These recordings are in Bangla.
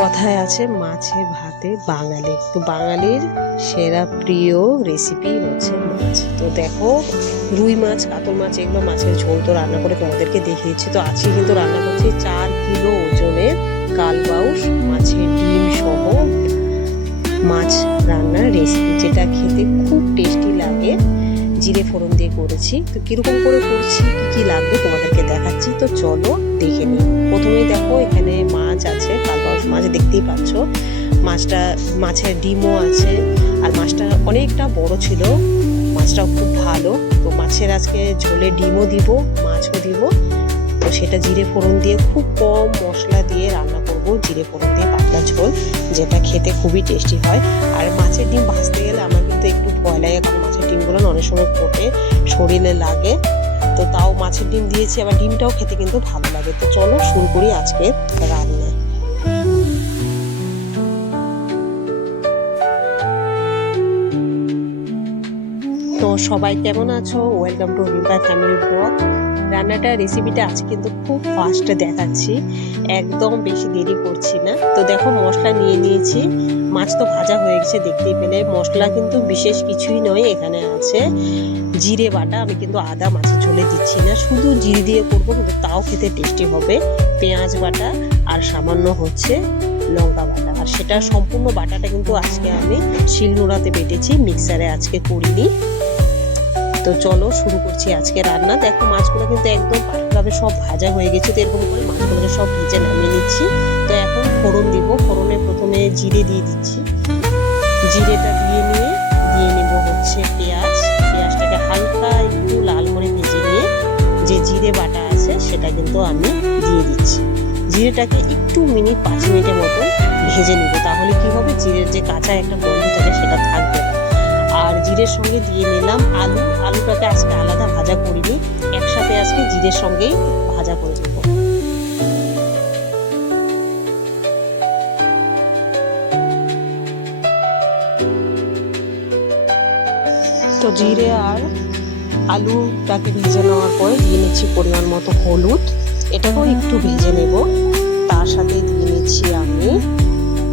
কথায় আছে মাছে ভাতে বাঙালি, তো বাঙালির সেরা প্রিয় রেসিপি হচ্ছে মাছ। তো দেখো রুই মাছ, কাতল মাছ, এগুলো মাছের ঝোল তো রান্না করে তোমাদেরকে দেখিয়েছি। তো আজকে কিন্তু রান্না করছি 4 কিলো ওজনের কালবাউস মাছের ডিম সহ মাছ রান্নার রেসিপি, যেটা খেতে খুব টেস্টি লাগে। জিরে ফোড়ন দিয়ে করেছি। তো কিরকম করে করছি, কি কি লাগবে তোমাদেরকে দেখাচ্ছি। তো চলো দেখে নিই। প্রথমেই দেখো এখানে মাছ আছে, কালবাউস মাছ দেখতেই পাচ্ছ। মাছের ডিমও আছে, আর মাছটা অনেকটা বড় ছিল, মাছটাও খুব ভালো। তো মাছের আজকে ঝোলে ডিমও দিব, মাছও দিব। তো সেটা জিরে ফোড়ন দিয়ে খুব কম মশলা দিয়ে রান্না করব, জিরে ফোড়ন দিয়ে পাতলা ঝোল, যেটা খেতে খুবই টেস্টি হয়। আর মাছের ডিম ভাজতে গেলে আমার কিন্তু একটু ভয় লাগে, কারণ মাছের ডিমগুলো অনেক সময় ফোটে, শরীরে লাগে। তো তাও মাছের ডিম দিয়েছি, আবার ডিমটাও খেতে কিন্তু ভালো লাগে। তো চলো শুরু করি আজকে রান্না। তো সবাই কেমন আছো? Welcome to Rimpa family blog. রান্নাটা রেসিপিটা আজকে কিন্তু খুব ফাস্ট দেখাচ্ছি, একদম বেশি দেরি করছি না। তো দেখো মশলা নিয়ে নিয়েছি, মাছ তো ভাজা হয়ে গেছে দেখতেই পেলে। মশলা কিন্তু বিশেষ কিছুই নয়, এখানে আছে জিরে বাটা। আমি কিন্তু আদা মাছের ঝোলে দিচ্ছি না, শুধু জিরে দিয়ে করবো, কিন্তু তাও খেতে টেস্টি হবে। পেঁয়াজ বাটা আর সামান্য হচ্ছে লঙ্কা বাটা, আর সেটা সম্পূর্ণ বাটাটা কিন্তু আজকে আমি শিলনোড়াতে বেটেছি, মিক্সারে আজকে করিনি। তো চলো শুরু করছি আজকে রান্না। দেখো মাছগুলো কিন্তু একদম পাতলাভাবে সব ভাজা হয়ে গেছে। তো এরকম করে মাছগুলোকে সব ভেজে নামিয়ে নিচ্ছি। তো এখন ফোড়ন দিব। ফোড়নে প্রথমে জিরে দিয়ে দিচ্ছি। জিরেটা দিয়ে নেব হচ্ছে পেঁয়াজ। পেঁয়াজটাকে হালকা একটু লাল করে ভেজে নিয়ে যে জিরে বাটা আছে সেটা কিন্তু আমি দিয়ে দিচ্ছি। জিরেটাকে একটু 5 মিনিটের মতো ভেজে নিব, তাহলে কি হবে, জিরের যে কাঁচা একটা গন্ধ থাকে সেটা থাকবে না। আর জিরের সঙ্গে দিয়ে নিলাম আলুটাকে আজকে আলাদা ভাজা করিনি, একসাথে আজকে জিরের সঙ্গেই ভাজা করে দেবো। তো জিরে আর আলুটাকে ভেজে নেওয়ার পরে দিয়ে নিচ্ছি পরিমাণ মতো হলুদ, এটাকেও একটু ভেজে নেব। তার সাথে দিয়ে নিচ্ছি আমি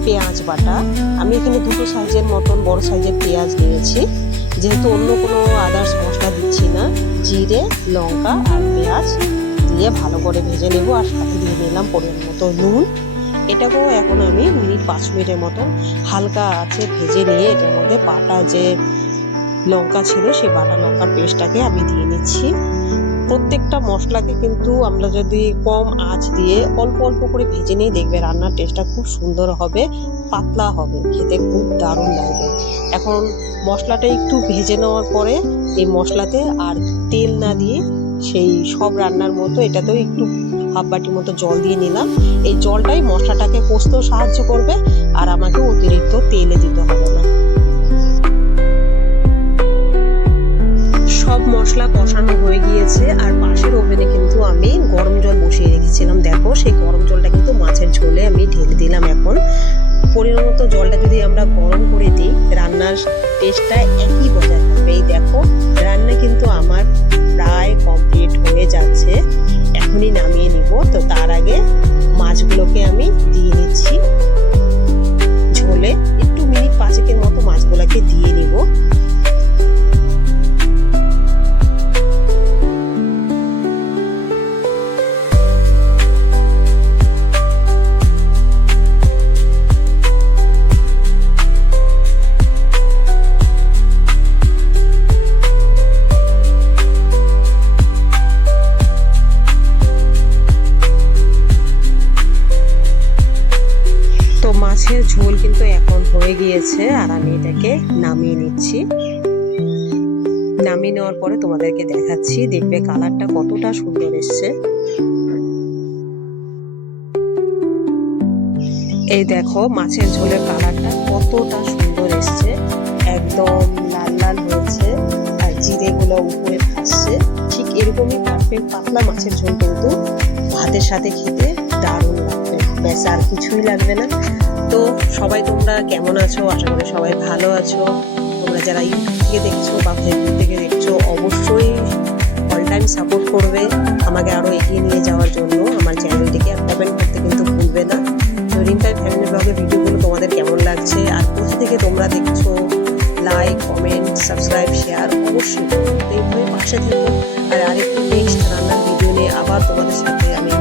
পেঁয়াজ বাটা। আমি এখানে 2 সাইজের মতন বড় সাইজের পেঁয়াজ নিয়েছি, যেহেতু অন্য কোনো আদার্স মশলা দিচ্ছি না। জিরে, লঙ্কা আর পেঁয়াজ দিয়ে ভালো করে ভেজে নেব, আর সাথে দিয়ে নিলাম পরিমাণ মতো নুন। এটাকেও এখন আমি 5 মিনিটের মতন হালকা আছে ভেজে নিয়ে এটার মধ্যে বাটা যে লঙ্কা ছিল সেই বাটা লঙ্কার পেস্টটাকে আমি দিয়ে নিচ্ছি। প্রত্যেকটা মশলাকে কিন্তু আমরা যদি কম আঁচ দিয়ে অল্প অল্প করে ভেজে নিয়ে, দেখবে রান্নার টেস্টটা খুব সুন্দর হবে, পাতলা হবে, খেতে খুব দারুণ লাগবে। এখন মশলাটা একটু ভেজে নেওয়ার পরে এই মশলাতে আর তেল না দিয়ে সেই সব রান্নার মতো এটাতেও একটু হাফ বাটি মতো জল দিয়ে নিলাম। এই জলটাই মশলাটাকে কষতেও সাহায্য করবে, আর আমাকে অতিরিক্ত তেলে দিতে হবে না। সব মশলা কষানো হয়ে গিয়েছে, আর পাশের ওভেনে কিন্তু আমি গরম জল বসিয়ে রেখেছিলাম। দেখো সেই গরম জলটা কিন্তু মাছের ঝোলে আমি ঢেলে দিলাম। এখন পরিমাণ মতো জলটা যদি আমরা গরম করে দিই, রান্নার টেস্টটা একই বজায় থাকবে। এই দেখো রান্না কিন্তু আমার প্রায় কমপ্লিট হয়ে যাচ্ছে, এখনই নামিয়ে নিব। তো তার আগে মাছগুলোকে আমি দিয়ে নিচ্ছি ঝোলে, একটু 5 মিনিটের মতো মাছগুলোকে দিয়ে নিব। মাছের ঝোল কিন্তু এখন হয়ে গিয়েছে, আর আমি এটাকে নামিয়ে নিচ্ছি। নামিয়ে নেওয়ার পরে তোমাদেরকে দেখাচ্ছি, দেখবে কালারটা কতটা সুন্দর এসছে। এই দেখো মাছের ঝোলের কালারটা কতটা সুন্দর এসছে, একদম লাল লাল হয়েছে, আর জিরেগুলো উপরে ভাসছে। ঠিক এরকমই পারফেক্ট পাতলা মাছের ঝোল কিন্তু ভাতের সাথে খেতে দারুণ লাগবে, ব্যাস আর কিছুই লাগবে না। তো সবাই তোমরা কেমন আছো? আশা করি সবাই ভালো আছো। তোমরা যারা ইউটিউব থেকে দেখছো বা ফেসবুক থেকে দেখছো, অবশ্যই অল টাইম সাপোর্ট করবে আমাকে আরো এগিয়ে নিয়ে যাওয়ার জন্য। আমার চ্যানেলটিকে কমেন্ট করতে কিন্তু ভুলবে না। রিম্পা ফ্যামিলি ব্লগের ভিডিওগুলো তোমাদের কেমন লাগছে আর কোথা থেকে তোমরা দেখছো। লাইক, কমেন্ট, সাবস্ক্রাইব, শেয়ার অবশ্যই করো। তো এইভাবে পাশে থেকো। আর আরেকটু নেক্সট রান্নার ভিডিও নিয়ে আবার তোমাদের সাথে আমি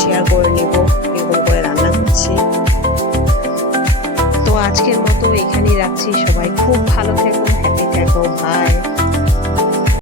শেয়ার করে নেব এরকম করে রান্না করছি। তো আজকের মতো এখানেই রাখছি। সবাই খুব ভালো থেকো, হ্যাপি থেকো, বাই।